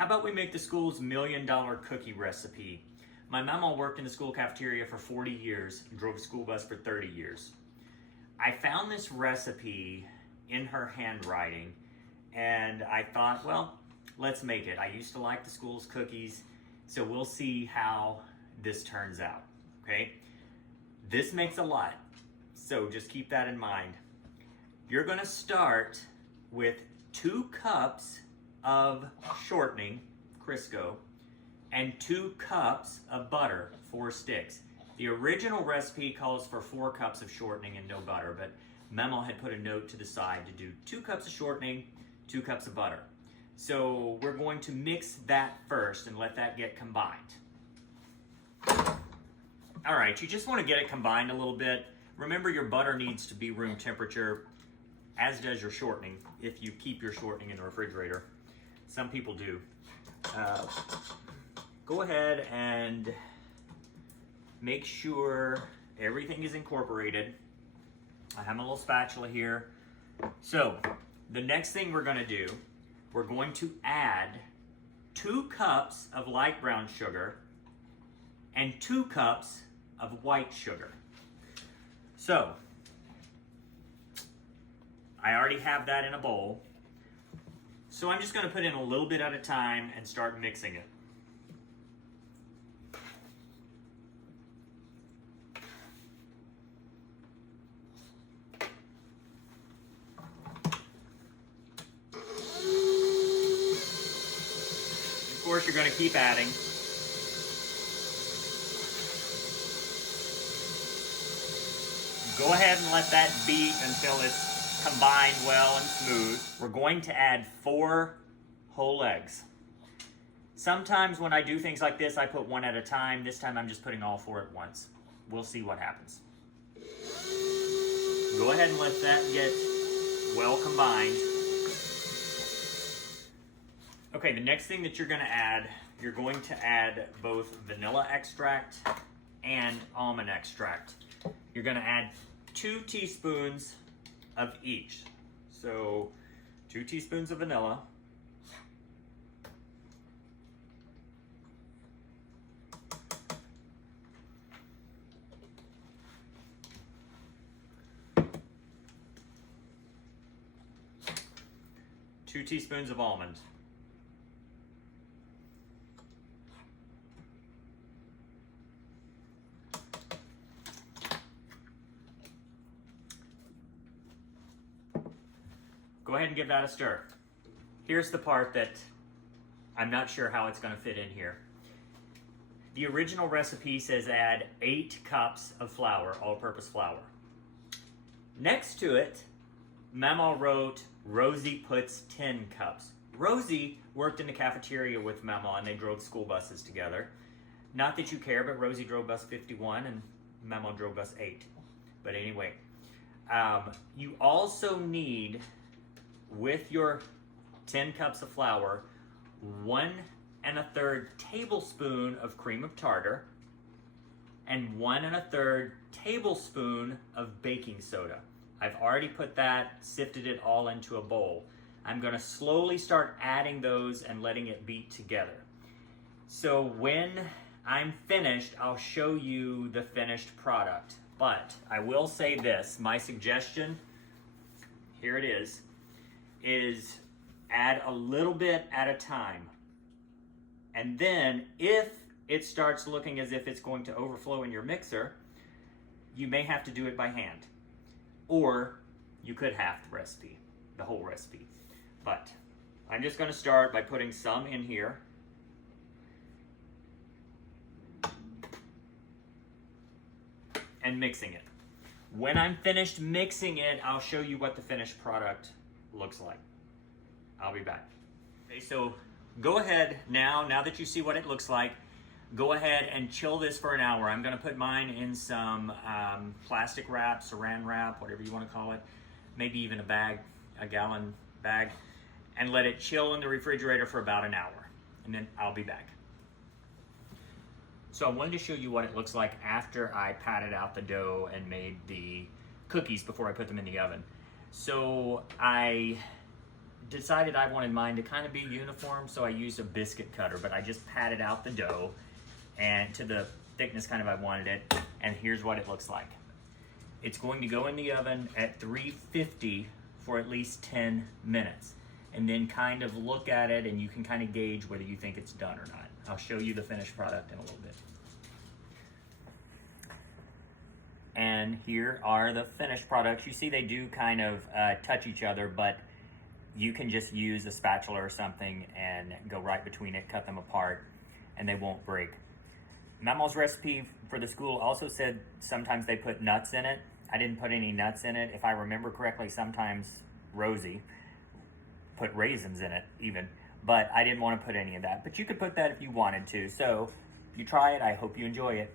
How about we make the school's $1 million cookie recipe? My mama worked in the school cafeteria for 40 years and drove a school bus for 30 years. I found this recipe in her handwriting and I thought, well, let's make it. I used to like the school's cookies, so we'll see how this turns out, okay? This makes a lot, so just keep that in mind. You're gonna start with 2 cups of shortening, Crisco, and 2 cups of butter, 4 sticks. The original recipe calls for 4 cups of shortening and no butter, but Memo had put a note to the side to do 2 cups of shortening, 2 cups of butter. So we're going to mix that first and let that get combined. All right, you just want to get it combined a little bit. Remember, your butter needs to be room temperature, as does your shortening, if you keep your shortening in the refrigerator. Some people do. Go ahead and make sure everything is incorporated. I have my little spatula here. So the next thing we're gonna do, we're going to add 2 cups of light brown sugar and 2 cups of white sugar. So I already have that in a bowl. So I'm just gonna put in a little bit at a time and start mixing it. Of course, you're gonna keep adding. Go ahead and let that beat until it's combined well and smooth. We're going to add 4 whole eggs. Sometimes when I do things like this, I put 1 at a time. This time I'm just putting all 4 at once. We'll see what happens. Go ahead and let that get well combined. Okay, the next thing that you're going to add both vanilla extract and almond extract. You're going to add 2 teaspoons of each. So 2 teaspoons of vanilla, 2 teaspoons of almond, go ahead and give that a stir. Here's the part that I'm not sure how it's going to fit in here. The original recipe says add 8 cups of flour, all-purpose flour. Next to it, Mama wrote, Rosie puts 10 cups. Rosie worked in the cafeteria with Mama and they drove school buses together. Not that you care, but Rosie drove bus 51 and Mama drove bus 8. But anyway, you also need, with your 10 cups of flour, 1 1/3 tablespoon of cream of tartar and 1 1/3 tablespoon of baking soda. I've already put that, sifted it all into a bowl. I'm gonna slowly start adding those and letting it beat together. So when I'm finished, I'll show you the finished product. But I will say this, my suggestion, here it is add a little bit at a time. And then if it starts looking as if it's going to overflow in your mixer, you may have to do it by hand. Or you could half the recipe, the whole recipe. But I'm just gonna start by putting some in here. And mixing it. When I'm finished mixing it, I'll show you what the finished product looks like. I'll be back. Okay, so go ahead now that you see what it looks like, go ahead and chill this for an hour. I'm gonna put mine in some plastic wrap, saran wrap, whatever you wanna call it, maybe even a bag, a gallon bag, and let it chill in the refrigerator for about an hour, and then I'll be back. So I wanted to show you what it looks like after I patted out the dough and made the cookies before I put them in the oven. So I decided I wanted mine to kind of be uniform, so I used a biscuit cutter, but I just patted out the dough and to the thickness kind of I wanted it, and here's what it looks like. It's going to go in the oven at 350 for at least 10 minutes, and then kind of look at it and you can kind of gauge whether you think it's done or not. I'll show you the finished product in a little bit. And here are the finished products. You see they do kind of touch each other, but you can just use a spatula or something and go right between it, cut them apart, and they won't break. Mammaw's recipe for the school also said sometimes they put nuts in it. I didn't put any nuts in it. If I remember correctly, sometimes Rosie put raisins in it even, but I didn't want to put any of that. But you could put that if you wanted to. So if you try it, I hope you enjoy it.